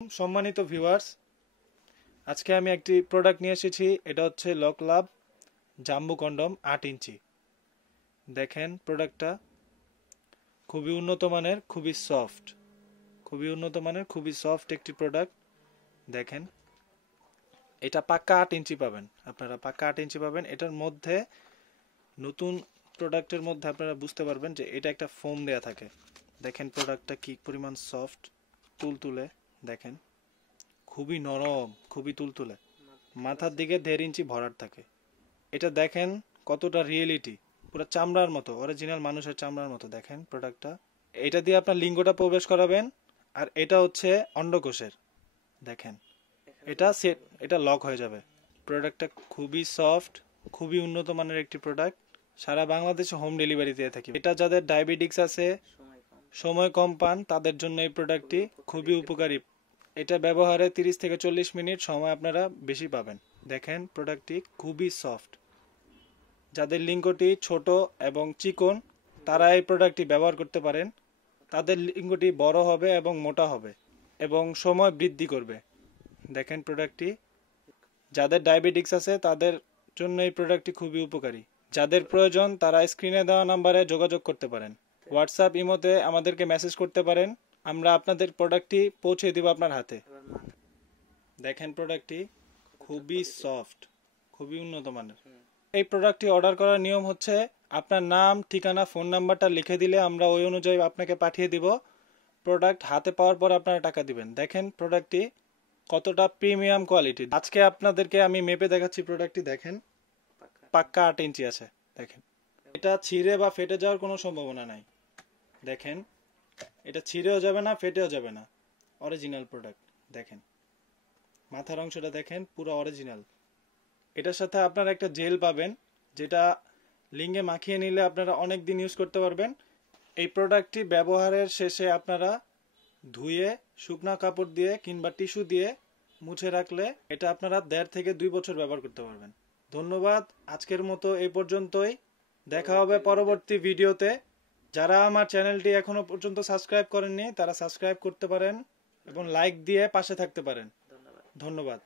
সম্মানিত ভিউয়ার্স, আজকে আমি একটি প্রোডাক্ট নিয়ে এসেছি। এটা হচ্ছে লকলাভ জাম্বো কন্ডম 8 ইঞ্চি। দেখেন প্রোডাক্টটা খুবই উন্নত মানের, খুবই সফট একটি প্রোডাক্ট। দেখেন এটা পাক্কা 8 ইঞ্চি পাবেন, আপনারা পাক্কা 8 ইঞ্চি পাবেন। এটার মধ্যে নতুন প্রোডাক্টের মধ্যে আপনারা বুঝতে পারবেন যে এটা একটা ফোম দেয়া থাকে। দেখেন প্রোডাক্টটা কি পরিমাণ সফট, তুলতুলে। দেখেন খুবই নরম, খুবই তুলতুলে, মাথার দিকে 1.5 ইঞ্চি ভরাট থাকে। এটা দেখেন কতটা রিয়েলিটি, পুরো চামড়ার মতো, অরিজিনাল মানুষের চামড়ার মতো। দেখেন প্রোডাক্টটা, এটা দিয়ে আপনার লিঙ্গটা প্রবেশ করাবেন। আর এটা হচ্ছে অন্ডকোষের। দেখেন এটা লক হয়ে যাবে। প্রোডাক্টটা খুবই সফট, খুবই উন্নত মানের একটি প্রোডাক্ট। সারা বাংলাদেশে হোম ডেলিভারি দিয়ে থাকি। এটা যাদের ডায়াবেটিক্স আছে, সময় কম পান, তাদের জন্য এই প্রোডাক্টটি খুবই উপকারী। এটা ব্যবহারে 30 থেকে 40 মিনিট সময় আপনারা বেশি পাবেন। দেখেন প্রোডাক্টটি খুবই সফট। যাদের লিঙ্গটি ছোট এবং চিকন, তারা এই প্রোডাক্টটি ব্যবহার করতে পারেন। তাদের লিঙ্গটি বড় হবে এবং মোটা হবে এবং সময় বৃদ্ধি করবে। দেখেন প্রোডাক্টটি, যাদের ডায়াবেটিক্স আছে তাদের জন্য এই প্রোডাক্টটি খুবই উপকারী। যাদের প্রয়োজন তারা স্ক্রিনে দেওয়া নাম্বারে যোগাযোগ করতে পারেন। হোয়াটসঅ্যাপ, ইমোতে আমাদেরকে মেসেজ করতে পারেন, আমরা আপনাদের প্রোডাক্টটি পৌঁছে দিব আপনার হাতে। দেখেন প্রোডাক্টটি খুবই সফট, খুবই উন্নত মানের। এই প্রোডাক্টটি অর্ডার করার নিয়ম হচ্ছে আপনার নাম, ঠিকানা, ফোন নাম্বারটা লিখে দিলে আমরা ওই অনুযায়ী আপনাকে পাঠিয়ে দিব। প্রোডাক্ট হাতে পাওয়ার পর আপনারা টাকা দিবেন। দেখেন প্রোডাক্টটি কতটা প্রিমিয়াম কোয়ালিটি। আজকে আপনাদেরকে আমি মেপে দেখাচ্ছি প্রোডাক্টটি। দেখেন পাক্কা 8 ইঞ্চি আছে। দেখেন এটা ছিঁড়ে বা ফেটে যাওয়ার কোনো সম্ভাবনা নাই। দেখেন এটা ছিঁড়েও যাবে না, ফেটেও যাবে না, অরিজিনাল প্রোডাক্ট। দেখেন মাথার অংশটা দেখেন, পুরো অরিজিনাল। এটার সাথে আপনারা একটা জেল পাবেন, যেটা লিঙ্গে মাখিয়ে নিলে আপনারা অনেক দিন ইউজ করতে পারবেন। এই প্রোডাক্টটি ব্যবহারের শেষে আপনারা ধুয়ে শুকনা কাপড় দিয়ে কিংবা টিস্যু দিয়ে মুছে রাখলে এটা আপনারা 1.5 থেকে 2 বছর ব্যবহার করতে পারবেন। ধন্যবাদ, আজকের মতো এই পর্যন্তই। দেখা হবে পরবর্তী ভিডিওতে। যারা আমার চ্যানেলটি এখনো পর্যন্ত সাবস্ক্রাইব করেননি তারা সাবস্ক্রাইব করতে পারেন এবং লাইক দিয়ে পাশে থাকতে পারেন। ধন্যবাদ।